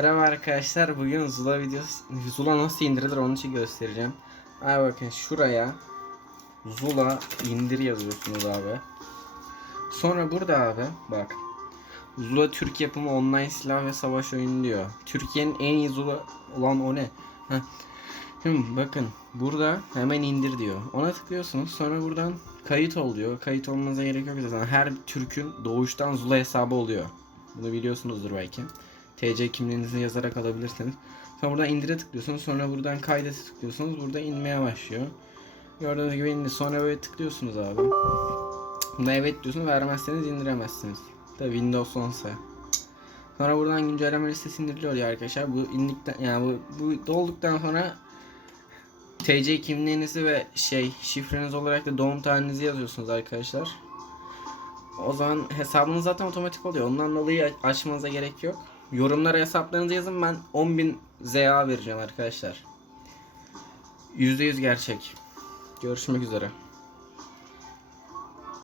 Merhaba arkadaşlar bugün Zula videosu Zula nasıl indirilir onun için göstereceğim. Abi bakın şuraya Zula indir yazıyorsunuz abi. Sonra burada abi bak Zula Türk yapımı online silah ve savaş oyunu diyor. Türkiye'nin en iyi Zula olan o ne? Heh. Şimdi bakın burada hemen indir diyor. Ona tıklıyorsunuz sonra buradan kayıt ol diyor. Kayıt olmanıza gerek yok zaten. Her Türk'ün doğuştan Zula hesabı oluyor. Bunu biliyorsunuzdur belki. TC kimliğinizi yazarak alabilirsiniz. Sonra buradan indire tıklıyorsunuz. Sonra buradan kayda tıklıyorsunuz. Burada inmeye başlıyor. Gördüğünüz gibi indi. Sonra böyle tıklıyorsunuz abi. Buna evet diyorsunuz. Vermezseniz indiremezsiniz. Tabi Windows 10 ise. Sonra buradan güncelleme listesi indiriliyor ya arkadaşlar. Bu indikten yani bu, bu dolduktan sonra TC kimliğinizi ve şey şifreniz olarak da doğum tarihinizi yazıyorsunuz arkadaşlar. O zaman hesabınız zaten otomatik oluyor. Ondan dolayı açmanıza gerek yok. Yorumlara hesaplarınızı yazın ben 10.000 ZA vereceğim arkadaşlar. %100 gerçek. Görüşmek üzere.